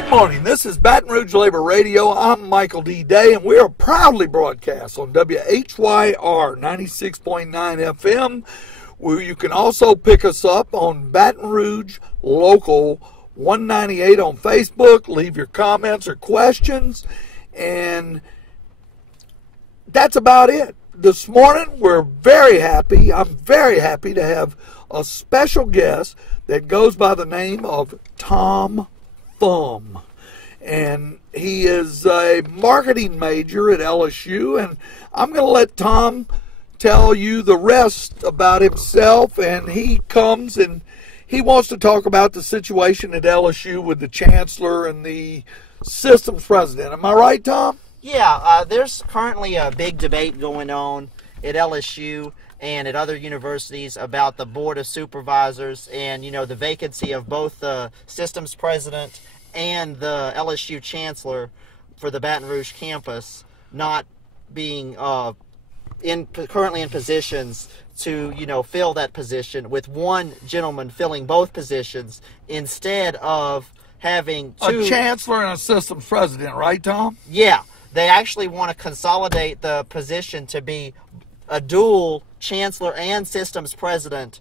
Good morning. This is Baton Rouge Labor Radio. I'm Michael D. Day, and we are proudly broadcast on WHYR 96.9 FM, where you can also pick us up on Baton Rouge Local 198 on Facebook. Leave your comments or questions, and that's about it. This morning, we're very happy. I'm very happy to have a special guest that goes by the name of Tom Thumb. And he is a marketing major at LSU, and I'm going to let Tom tell you the rest about himself. And he comes and he wants to talk about the situation at LSU with the chancellor and the systems president. Am I right, Tom? Yeah, there's currently a big debate going on at LSU and at other universities about the Board of Supervisors and, the vacancy of both the systems president and the LSU chancellor for the Baton Rouge campus not being currently in positions to, fill that position, with one gentleman filling both positions instead of having two. A chancellor and a systems president, right, Tom? Yeah. They actually want to consolidate the position to be a dual chancellor and systems president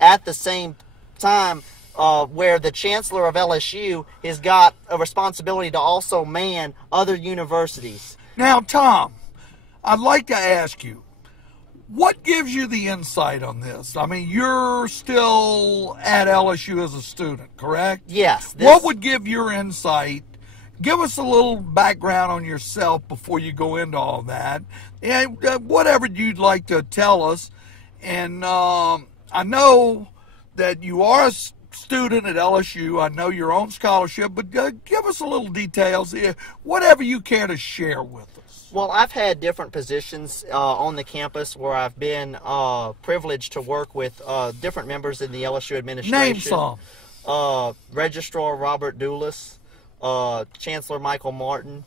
at the same time, where the chancellor of LSU has got a responsibility to also man other universities. Now, Tom, I'd like to ask you, what gives you the insight on this? I mean, you're still at LSU as a student, correct? Yes. What would give your insight? Give us a little background on yourself before you go into all that, and whatever you'd like to tell us. And I know that you are a student at LSU. I know your own scholarship, but give us a little details, whatever you care to share with us. Well, I've had different positions on the campus where I've been privileged to work with different members in the LSU administration. Name some. Registrar Robert Doulis. Chancellor Michael Martin,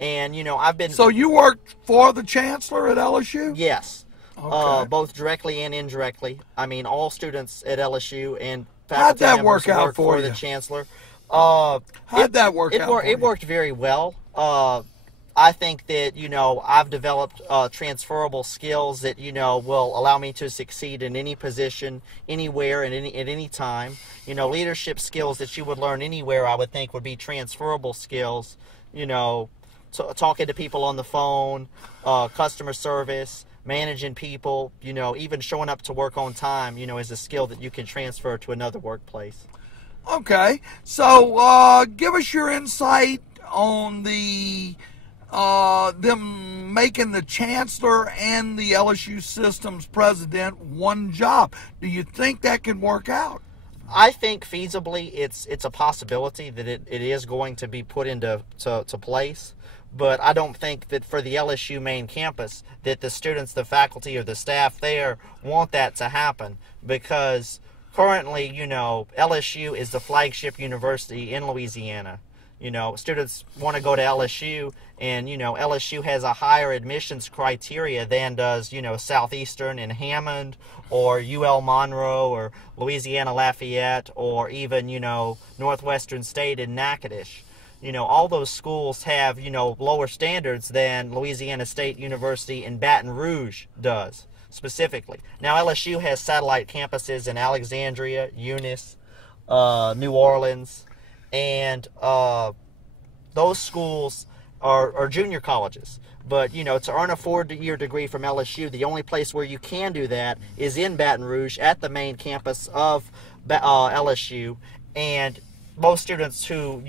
and I've been. So you worked for the chancellor at LSU? Yes, okay. Both directly and indirectly. I mean, all students at LSU and faculty How'd that members work out for you? The chancellor. How'd that work out? It worked very well. I think that I've developed transferable skills that will allow me to succeed in any position, anywhere, and at any time. Leadership skills that you would learn anywhere, I would think, would be transferable skills. Talking to people on the phone, customer service, managing people. Even showing up to work on time. Is a skill that you can transfer to another workplace. Okay, so give us your insight on them making the chancellor and the LSU systems president one job. Do you think that can work out? I think feasibly it's a possibility that it is going to be put into place, but I don't think that for the LSU main campus that the students, the faculty, or the staff there want that to happen, because currently, LSU is the flagship university in Louisiana. Students want to go to LSU, and, LSU has a higher admissions criteria than does, Southeastern in Hammond, or UL Monroe, or Louisiana Lafayette, or even, Northwestern State in Natchitoches. All those schools have, lower standards than Louisiana State University in Baton Rouge does, specifically. Now, LSU has satellite campuses in Alexandria, Eunice, New Orleans, and those schools are junior colleges. But, to earn a 4-year degree from LSU, the only place where you can do that is in Baton Rouge at the main campus of LSU. And most students who,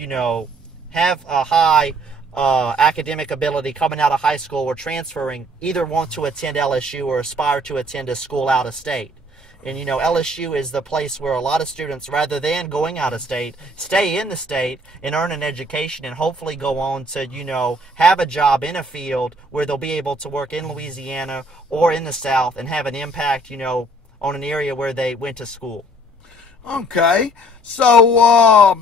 have a high academic ability coming out of high school or transferring either want to attend LSU or aspire to attend a school out of state. And, LSU is the place where a lot of students, rather than going out of state, stay in the state and earn an education and hopefully go on to, have a job in a field where they'll be able to work in Louisiana or in the South and have an impact, on an area where they went to school. Okay. So,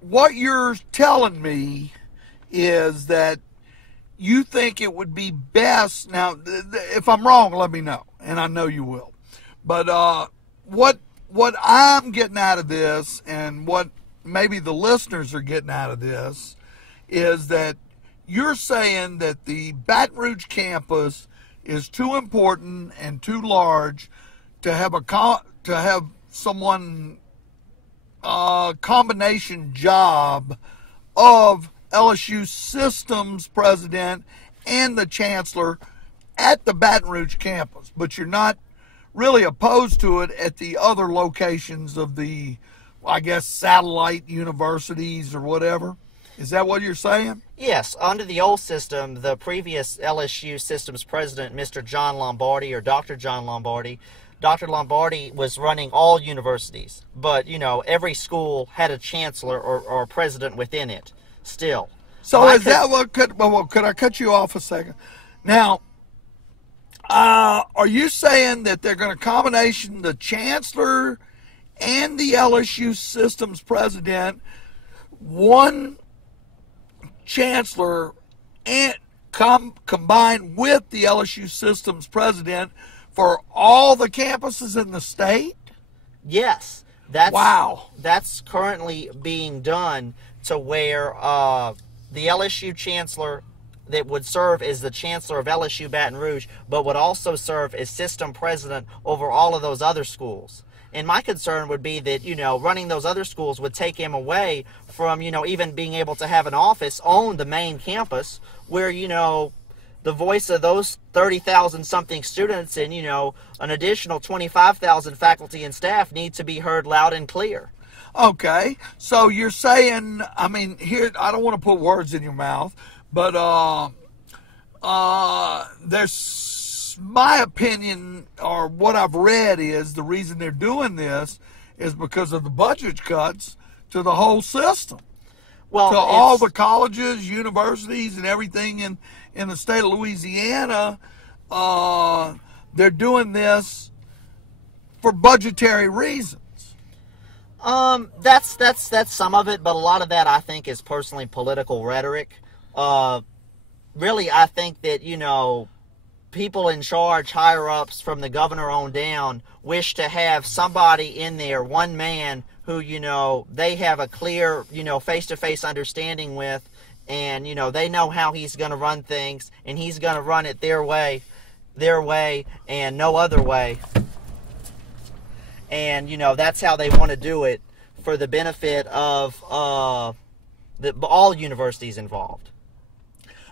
what you're telling me is that you think it would be best. Now, if I'm wrong, let me know, and I know you will. But what I'm getting out of this, and what maybe the listeners are getting out of this is that you're saying that the Baton Rouge campus is too important and too large to have someone combination job of LSU systems president and the chancellor at the Baton Rouge campus, but you're not really opposed to it at the other locations of the, I guess, satellite universities or whatever. Is that what you're saying? Yes. Under the old system, the previous LSU systems president, Mr. John Lombardi, or Dr. John Lombardi, Dr. Lombardi was running all universities, but, every school had a chancellor or a president within it still. So is that what could I cut you off a second? Now, are you saying that they're going to combination the chancellor and the LSU systems president, one chancellor and combined with the LSU systems president for all the campuses in the state? Yes. That's currently being done to where the LSU chancellor that would serve as the chancellor of LSU Baton Rouge, but would also serve as system president over all of those other schools. And my concern would be that, running those other schools would take him away from, even being able to have an office on the main campus where, the voice of those 30,000 something students and, an additional 25,000 faculty and staff need to be heard loud and clear. Okay. So you're saying, here, I don't want to put words in your mouth, but there's my opinion, or what I've read, is the reason they're doing this is because of the budget cuts to the whole system. Well, to all the colleges, universities, and everything in the state of Louisiana. They're doing this for budgetary reasons. That's some of it, but a lot of that I think is personally political rhetoric. Really, I think that, people in charge, higher-ups from the governor on down, wish to have somebody in there, one man, who, they have a clear, face-to-face understanding with, and, they know how he's going to run things, and he's going to run it their way, and no other way. And, that's how they want to do it for the benefit of all universities involved.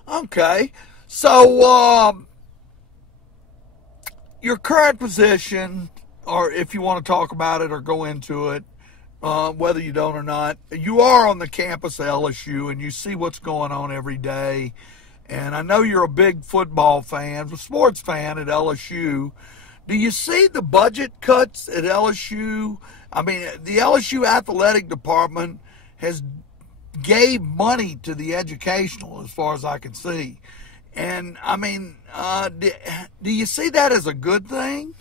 Okay. So, your current position, or if you want to talk about it or go into it, whether you don't or not, you are on the campus of LSU and you see what's going on every day. And I know you're a big football fan, a sports fan at LSU. Do you see the budget cuts at LSU? The LSU athletic department has gave money to the educational, as far as I can see. And, do you see that as a good thing?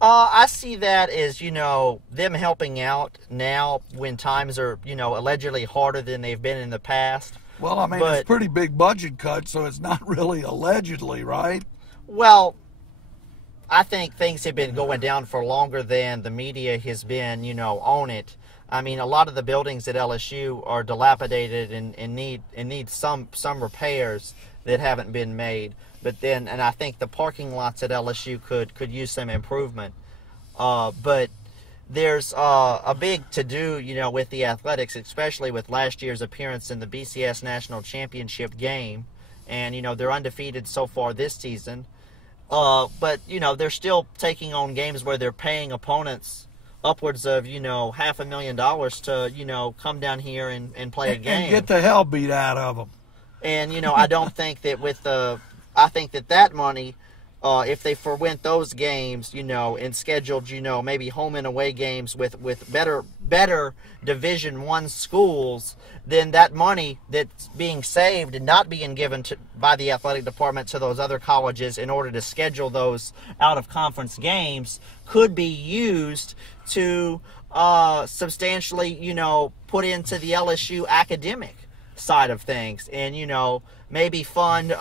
I see that as, them helping out now when times are, allegedly harder than they've been in the past. Well, it's pretty big budget cut, so it's not really allegedly, right? Well, I think things have been going down for longer than the media has been, on it. A lot of the buildings at LSU are dilapidated and need some repairs that haven't been made. And I think the parking lots at LSU could use some improvement. But there's a big to-do, with the athletics, especially with last year's appearance in the BCS National Championship game. And, they're undefeated so far this season. But, they're still taking on games where they're paying opponents upwards of, $500,000 to, come down here and play a game. And get the hell beat out of them. And, I don't think that I think that money, if they forwent those games, and scheduled, maybe home and away games with better Division I schools, then that money that's being saved and not being given by the athletic department to those other colleges in order to schedule those out-of-conference games could be used to substantially, put into the LSU academic side of things, and maybe fund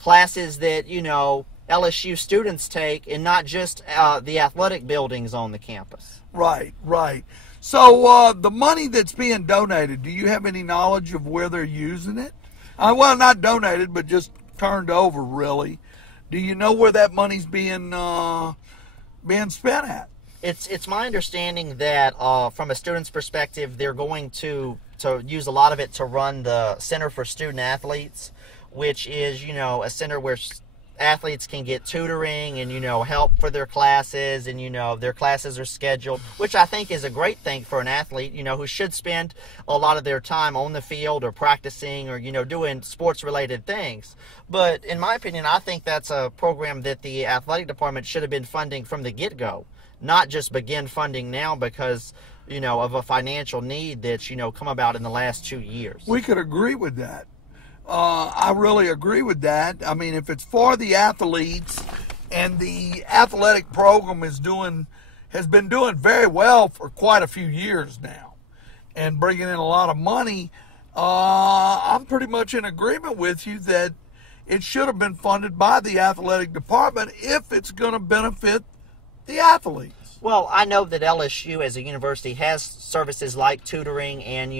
classes that LSU students take, and not just the athletic buildings on the campus. Right. So the money that's being donated, do you have any knowledge of where they're using it? Well, not donated, but just turned over, really. Do you know where that money's being spent at? It's my understanding that from a student's perspective, they're going to use a lot of it to run the Center for Student Athletes, which is, a center where athletes can get tutoring and, help for their classes, and, their classes are scheduled, which I think is a great thing for an athlete, who should spend a lot of their time on the field or practicing or, doing sports-related things. But in my opinion, I think that's a program that the athletic department should have been funding from the get-go, not just begin funding now because, of a financial need that's, come about in the last 2 years. We could agree with that. I really agree with that. I mean, if it's for the athletes and the athletic program has been doing very well for quite a few years now and bringing in a lot of money, I'm pretty much in agreement with you that it should have been funded by the athletic department if it's going to benefit the athletes. Well, I know that LSU as a university has services like tutoring and,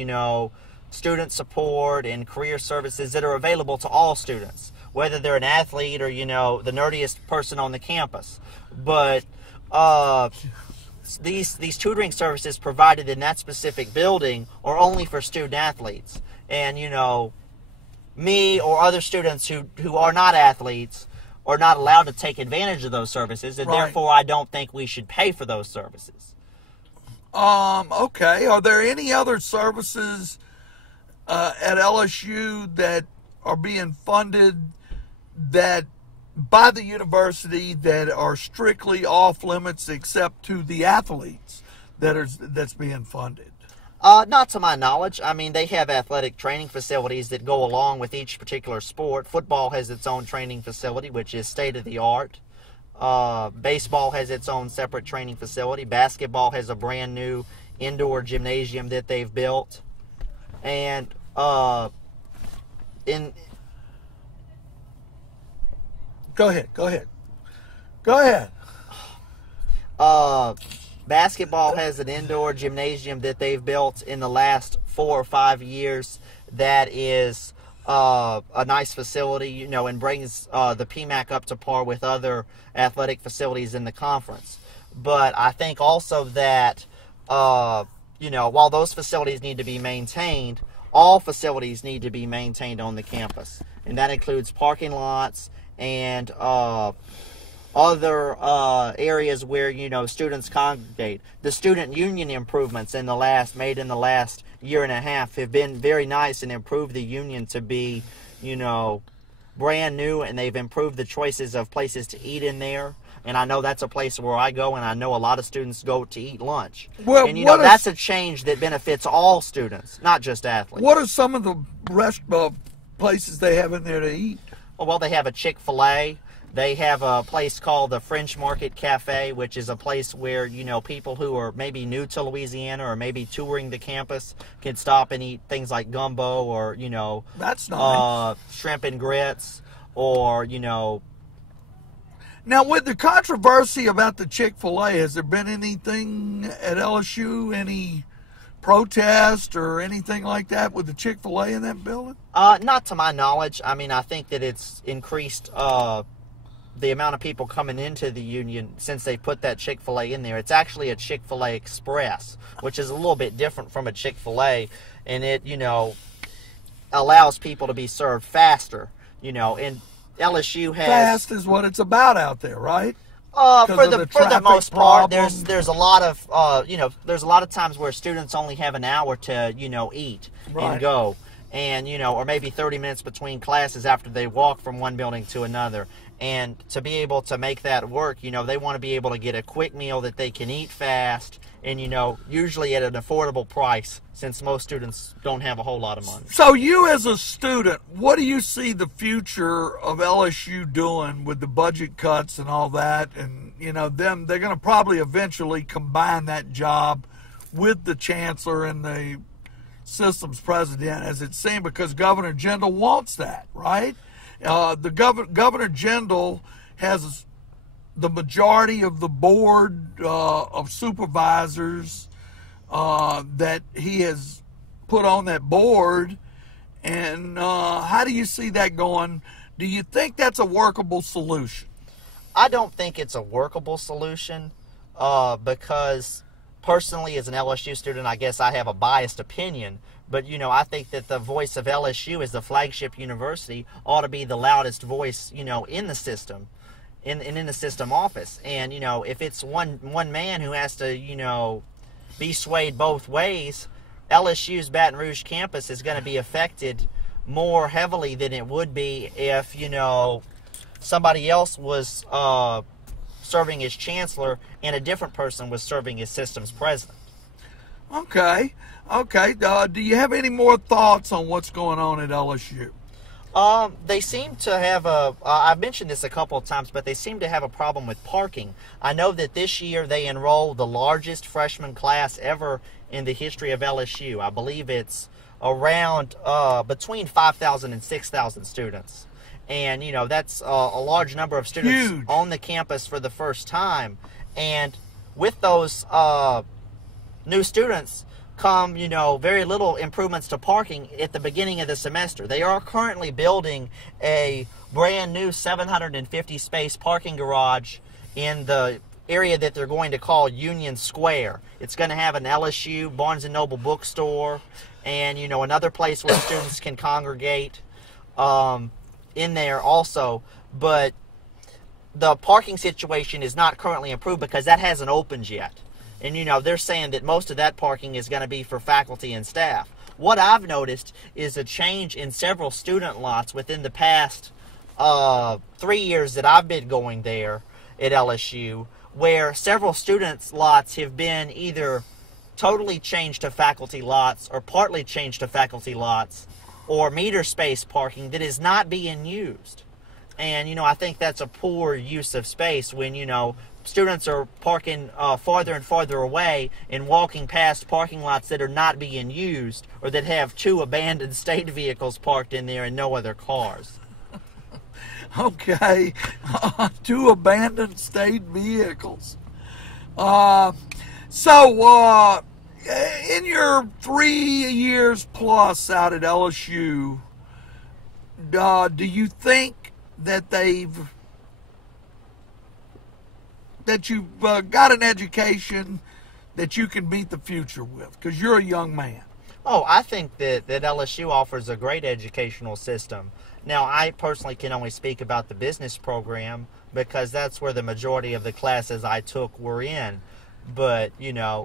student support and career services that are available to all students, whether they're an athlete or, the nerdiest person on the campus. But these tutoring services provided in that specific building are only for student athletes. And, me or other students who are not athletes are not allowed to take advantage of those services, and therefore I don't think we should pay for those services. Okay. Are there any other services at LSU that are being funded that by the university that are strictly off limits except to the athletes that's being funded? Not to my knowledge. I mean, they have athletic training facilities that go along with each particular sport. Football has its own training facility, which is state-of-the-art. Baseball has its own separate training facility. Basketball has a brand new indoor gymnasium that they've built. And Go ahead. Basketball has an indoor gymnasium that they've built in the last 4 or 5 years that is a nice facility, and brings the PMAC up to par with other athletic facilities in the conference. But I think also that, while those facilities need to be maintained, all facilities need to be maintained on the campus. And that includes parking lots and other areas where, students congregate. The student union improvements made in the last year and a half have been very nice and improved the union to be, brand new, and they've improved the choices of places to eat in there. And I know that's a place where I go, and I know a lot of students go to eat lunch. Well, and, that's a change that benefits all students, not just athletes. What are some of the places they have in there to eat? Well, they have a Chick-fil-A. They have a place called the French Market Cafe, which is a place where, people who are maybe new to Louisiana or maybe touring the campus can stop and eat things like gumbo or, that's nice. Shrimp and grits or, Now, with the controversy about the Chick-fil-A, has there been anything at LSU, any protest or anything like that with the Chick-fil-A in that building? Not to my knowledge. I mean, I think that it's increased the amount of people coming into the union since they put that Chick-fil-A in there. It's actually a Chick-fil-A Express, which is a little bit different from a Chick-fil-A, and it, allows people to be served faster, and LSU has... Fast is what it's about out there, right? For the most part, there's a lot of there's a lot of times where students only have an hour to eat and go, and or maybe 30 minutes between classes after they walk from one building to another. And to be able to make that work, they want to be able to get a quick meal that they can eat fast and, usually at an affordable price, since most students don't have a whole lot of money. So you as a student, what do you see the future of LSU doing with the budget cuts and all that? And, they're going to probably eventually combine that job with the chancellor and the system's president, as it seems, because Governor Jindal wants that, right? The Governor Jindal has the majority of the board of supervisors that he has put on that board. And how do you see that going? Do you think that's a workable solution? I don't think it's a workable solution because personally, as an LSU student, I guess I have a biased opinion. But, I think that the voice of LSU as the flagship university ought to be the loudest voice, in the system, in the system office. And, if it's one man who has to, be swayed both ways, LSU's Baton Rouge campus is going to be affected more heavily than it would be if, somebody else was serving as chancellor and a different person was serving as systems president. Okay. Do you have any more thoughts on what's going on at LSU? They seem to have I've mentioned this a couple of times, but they seem to have a problem with parking. I know that this year they enrolled the largest freshman class ever in the history of LSU. I believe it's around between 5,000 and 6,000 students. And, that's a large number of students Huge. On the campus for the first time. And with those new students come, very little improvements to parking at the beginning of the semester. They are currently building a brand new 750 space parking garage in the area that they're going to call Union Square. It's going to have an LSU Barnes & Noble bookstore and, another place where students can congregate in there also. But the parking situation is not currently improved because that hasn't opened yet. And, they're saying that most of that parking is going to be for faculty and staff. What I've noticed is a change in several student lots within the past 3 years that I've been going there at LSU, where several students' lots have been either totally changed to faculty lots or partly changed to faculty lots or meter space parking that is not being used. And, I think that's a poor use of space when, students are parking farther and farther away and walking past parking lots that are not being used or that have 2 abandoned state vehicles parked in there and no other cars. Okay, 2 abandoned state vehicles. So, in your 3 years plus out at LSU, do you think that you've got an education that you can beat the future with? Because you're a young man. Oh, I think that LSU offers a great educational system. Now, I personally can only speak about the business program because that's where the majority of the classes I took were in. But,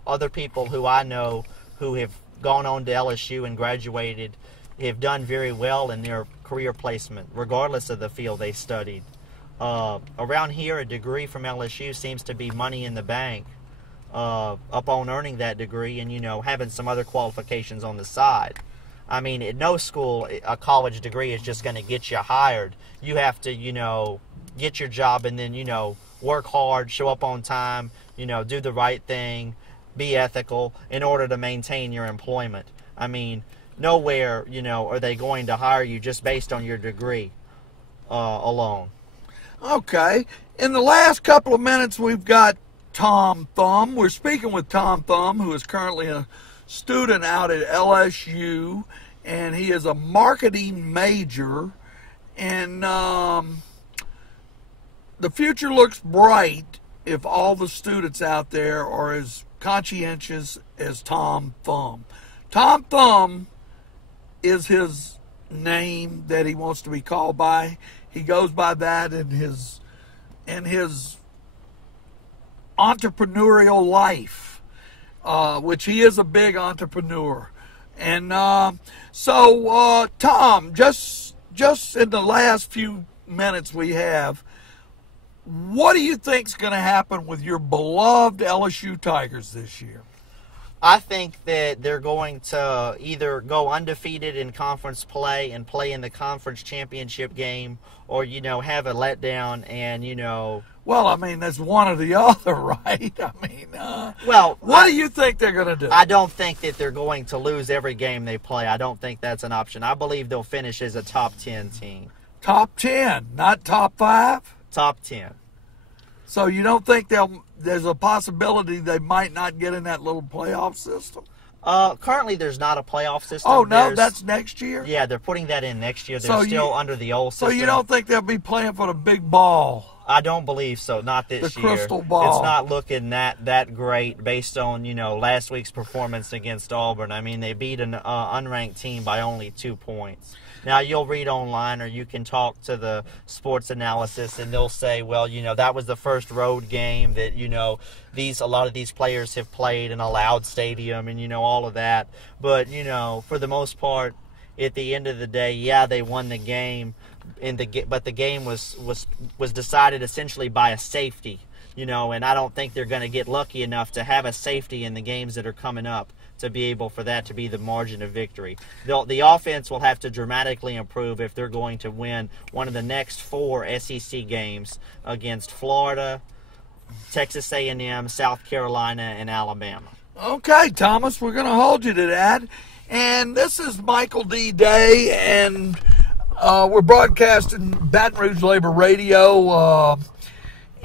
other people who I know who have gone on to LSU and graduated have done very well in their career placement, regardless of the field they studied. Around here, a degree from LSU seems to be money in the bank upon earning that degree and, having some other qualifications on the side. I mean, at no school, a college degree is just going to get you hired. You have to, get your job and then, work hard, show up on time, do the right thing, be ethical in order to maintain your employment. I mean, nowhere, are they going to hire you just based on your degree alone. Okay. In the last couple of minutes, we've got Tom Thumb. We're speaking with Tom Thumb, who is currently a student out at LSU, and he is a marketing major. And the future looks bright if all the students out there are as conscientious as Tom Thumb. Tom Thumb is his name that he wants to be called by. He goes by that in his entrepreneurial life, which he is a big entrepreneur. And so, Tom, just in the last few minutes we have, what do you think's going to happen with your beloved LSU Tigers this year? I think that they're going to either go undefeated in conference play and play in the conference championship game or, have a letdown and, Well, I mean, that's one or the other, right? I mean, what do you think they're going to do? I don't think that they're going to lose every game they play. I don't think that's an option. I believe they'll finish as a top 10 team. Top 10, not top 5? Top 10. So you don't think there's a possibility they might not get in that little playoff system? Currently, there's not a playoff system. Oh, no, that's next year? Yeah, they're putting that in next year. They're still under the old system. So you don't think they'll be playing for the big ball? I don't believe so. Not this year. The crystal ball. It's not looking that great based on, last week's performance against Auburn. I mean, they beat an unranked team by only 2 points. Now, you'll read online or you can talk to the sports analysis, and they'll say, well, that was the first road game that, a lot of these players have played in a loud stadium and, all of that. But, for the most part, at the end of the day, yeah, they won the game, but the game was decided essentially by a safety, and I don't think they're going to get lucky enough to have a safety in the games that are coming up to be able for that to be the margin of victory. The offense will have to dramatically improve if they're going to win one of the next 4 SEC games against Florida, Texas A&M, South Carolina, and Alabama. Okay, Thomas, we're going to hold you to that. And this is Michael D. Day, and we're broadcasting Baton Rouge Labor Radio,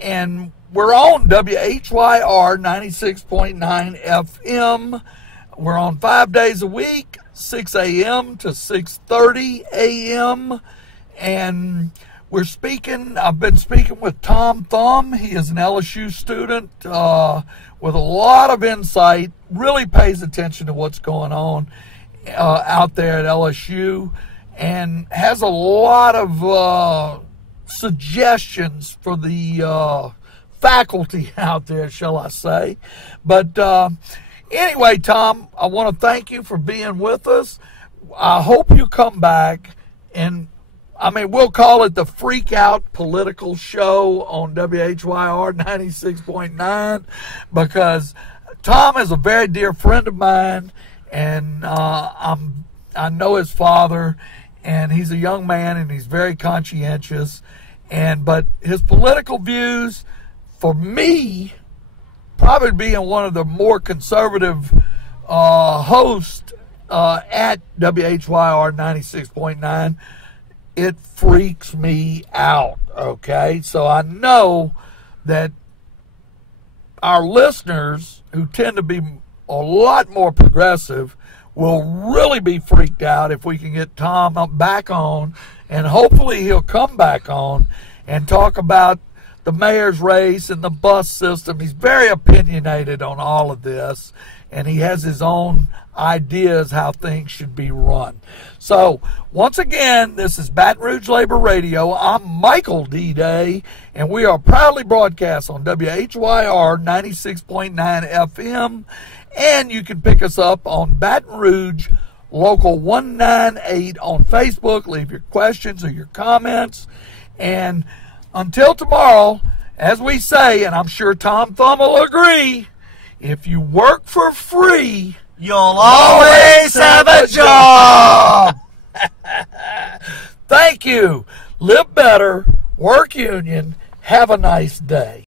and we're on WHYR 96.9 FM. We're on 5 days a week, 6 a.m. to 6:30 a.m. And I've been speaking with Tom Thumb. He is an LSU student with a lot of insight, really pays attention to what's going on out there at LSU, and has a lot of suggestions for the faculty out there, shall I say. But anyway, Tom, I want to thank you for being with us. I hope you come back, and we'll call it the Freak Out Political Show on WHYR 96.9, because Tom is a very dear friend of mine, and I know his father, and he's a young man, and he's very conscientious, but his political views, for me, probably being one of the more conservative hosts at WHYR 96.9, it freaks me out, okay? So I know that our listeners, who tend to be a lot more progressive, will really be freaked out if we can get Tom back on, and hopefully he'll come back on and talk about the mayor's race and the bus system. He's very opinionated on all of this, and he has his own ideas how things should be run. So, once again, this is Baton Rouge Labor Radio. I'm Michael D. Day, and we are proudly broadcast on WHYR 96.9 FM, and you can pick us up on Baton Rouge Local 198 on Facebook. Leave your questions or your comments, and until tomorrow, as we say, and I'm sure Tom Thumb will agree, if you work for free, you'll always have a job. Thank you. Live better. Work union. Have a nice day.